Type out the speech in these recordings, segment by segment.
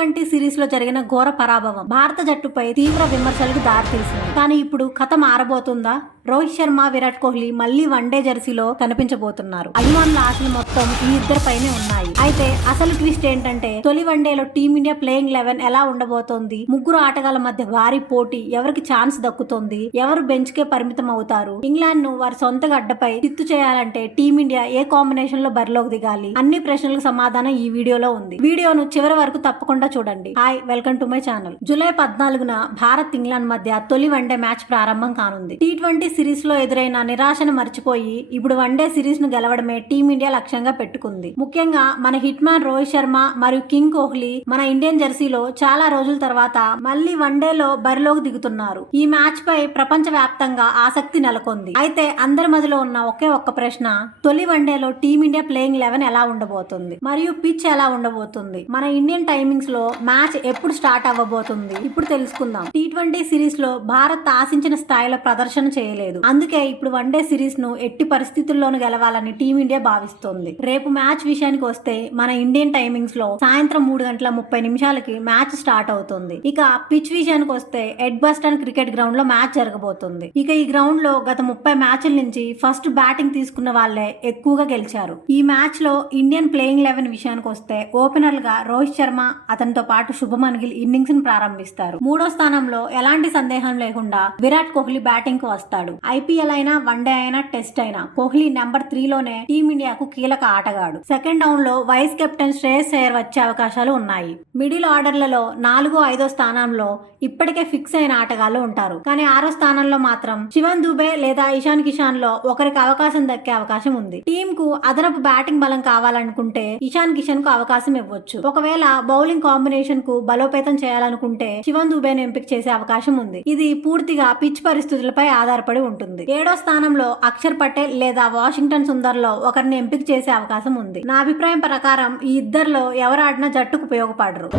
T20 series లో జరిగిన ఘోర పరాభవం భారత జట్టుపై తీవ్ర విమర్శలకు దారితీసింది. కానీ ఇప్పుడు కథ మారబోతుందా? రోహిత్ శర్మ, విరాట్ కోహ్లీ మళ్లీ వన్డే జెర్సీలో కనిపించబోతున్నారు. అభిమానుల ఆశలు మొత్తం ఈ ఇద్దరిపైనే ఉన్నాయి. అయితే అసలు ట్విస్ట్ ఏంటంటే తొలి వన్డేలో టీమిండియా ప్లేయింగ్ 11 ఎలా ఉండబోతోంది? ముగ్గురు ఆటగాళ్ల మధ్య భారీ పోటీ, ఎవరికి ఛాన్స్ దక్కుతోంది, ఎవరు బెంచ్ కే పరిమితం అవుతారు, ఇంగ్లాండ్ ను వారి సొంత గడ్డపై చిత్తు చేయాలంటే టీమిండియా ఏ కాంబినేషన్ లో బరిలోకి దిగాలి? అన్ని ప్రశ్నలకు సమాధానం ఈ వీడియోలో ఉంది. వీడియోను చివరి వరకు తప్పకుండా చూడండి. Hi, welcome to my channel. July 14న భారత్ ఇంగ్లాండ్ మధ్య తొలి వన్డే మ్యాచ్ ప్రారంభం కానుంది. T20 సిరీస్ లో ఎదురైన నిరాశను మర్చిపోయి ఇప్పుడు వన్డే సిరీస్ ను గెలవడమే టీమిండియా లక్ష్యంగా పెట్టుకుంది. ముఖ్యంగా మన హిట్ మ్యాన్ రోహిత్ శర్మ మరియు కింగ్ కోహ్లీ మన ఇండియన్ జెర్సీలో చాలా రోజుల తర్వాత మళ్లీ వన్డేలో బరిలోకి దిగుతున్నారు. ఈ మ్యాచ్ పై ప్రపంచ వ్యాప్తంగా ఆసక్తి నెలకొంది. అయితే అందరి మధ్యలో ఉన్న ఒకే ఒక్క ప్రశ్న, తొలి వన్డేలో టీమిండియా ప్లేయింగ్ 11 ఎలా ఉండబోతుంది మరియు పిచ్ ఎలా ఉండబోతుంది? మన ఇండియన్ టైమింగ్స్ లో మ్యాచ్ ఎప్పుడు స్టార్ట్ అవ్వబోతుంది? ఇప్పుడు తెలుసుకుందాం. T20 సిరీస్ లో భారత్ ఆశించిన స్థాయిలో ప్రదర్శన చేయలేదు. అందుకే ఇప్పుడు వన్డే సిరీస్ ను ఎట్టి పరిస్థితుల్లోనూ గెలవాలని టీమిండియా భావిస్తోంది. రేపు మ్యాచ్ విషయానికి వస్తే మన ఇండియన్ టైమింగ్స్ లో సాయంత్రం 3:30 మ్యాచ్ స్టార్ట్ అవుతుంది. ఇక పిచ్ విషయానికి వస్తే ఎడ్బాస్టన్ క్రికెట్ గ్రౌండ్ లో మ్యాచ్ జరగబోతుంది. ఇక ఈ గ్రౌండ్ లో గత 30 మ్యాచ్ల నుంచి ఫస్ట్ బ్యాటింగ్ తీసుకున్న వాళ్లే ఎక్కువగా గెలిచారు. ఈ మ్యాచ్ లో ఇండియన్ ప్లేయింగ్ 11 విషయానికి వస్తే ఓపెనర్ గా రోహిత్ శర్మ, అతనితో పాటు శుభమన్ గిల్ ఇన్నింగ్స్ ను ప్రారంభిస్తారు. మూడో స్థానంలో ఎలాంటి సందేహం లేకుండా విరాట్ కోహ్లీ బ్యాటింగ్ కు వస్తాడు. ఐపీఎల్ అయినా, వన్డే అయినా, టెస్ట్ అయినా కోహ్లీ నెంబర్ 3 లోనే టీమిండియాకు కీలక ఆటగాడు. సెకండ్ డౌన్ లో వైస్ కెప్టెన్ శ్రేయస్ అయ్యర్ వచ్చే అవకాశాలు ఉన్నాయి. మిడిల్ ఆర్డర్లలో 4, 5 స్థానంలో ఇప్పటికే ఫిక్స్ అయిన ఆటగాళ్లు ఉంటారు. కానీ 6వ స్థానంలో మాత్రం శివన్ దుబే లేదా ఇషాన్ కిషాన్ లో ఒకరికి అవకాశం దక్కే అవకాశం ఉంది. టీమ్ కు అదనపు బ్యాటింగ్ బలం కావాలనుకుంటే ఇషాన్ కిషన్ కు అవకాశం ఇవ్వచ్చు. ఒకవేళ బౌలింగ్ కాంబినేషన్ కు బలోపేతం చేయాలనుకుంటే శివన్ దుబేను ఎంపిక చేసే అవకాశం ఉంది. ఇది పూర్తిగా పిచ్ పరిస్థితులపై ఆధారపడి ఉంటుంది. 7వ స్థానంలో అక్షర్ పటేల్ లేదా వాషింగ్టన్ సుందర్ లో ఒకరిని ఎంపిక చేసే అవకాశం ఉంది. నా అభిప్రాయం ప్రకారం ఈ ఇద్దరిలో ఎవరు ఆడినా జట్టుకు ఉపయోగపడరు.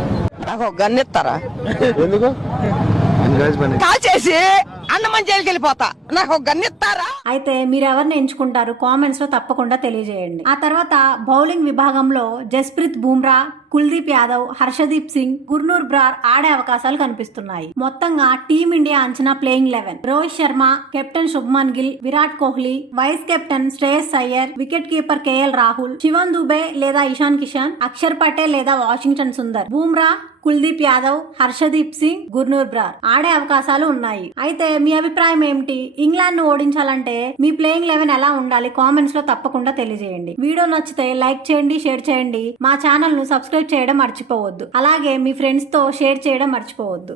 నాకు గన్నెత్తారా ఎందుకు కాల్ చేసి అన్నమని జైలుకి వెళ్ళిపోతా, నాకు గన్నెత్తారా? అయితే మీరు ఎవరిని ఎంచుకుంటారు? కామెంట్స్ లో తప్పకుండా తెలియజేయండి. ఆ తర్వాత బౌలింగ్ విభాగంలో జస్ప్రీత్ బుమ్రా, కుల్దీప్ యాదవ్, హర్షదీప్ సింగ్, గుర్నూర్ బ్రార్ ఆడే అవకాశాలు కనిపిస్తున్నాయి. మొత్తంగా టీమిండియా అంచనా playing 11: Rohit Sharma, captain Shubman Gill, Virat Kohli, vice captain Shreyas Iyer, wicket keeper KL Rahul, Shivam Dube లేదా ఇషాన్ కిషాన్, అక్షర్ పటేల్ లేదా వాషింగ్టన్ సుందర్, బుమ్రా, కుల్దీప్ యాదవ్, హర్షదీప్ సింగ్, గుర్నూర్ బ్రార్ ఆడే అవకాశాలు ఉన్నాయి. అయితే మీ అభిప్రాయం ఏమిటి? ఇంగ్లాండ్ ను ఓడించాలంటే మీ ప్లేయింగ్ 11 ఎలా ఉండాలి? కామెంట్స్ లో తప్పకుండా తెలియజేయండి. వీడియో నచ్చితే లైక్ చేయండి, షేర్ చేయండి. మా ఛానల్ ను సబ్స్క్రైబ్ చేయడం మర్చిపోవద్దు. అలాగే మీ ఫ్రెండ్స్ తో షేర్ చేయడం మర్చిపోవద్దు.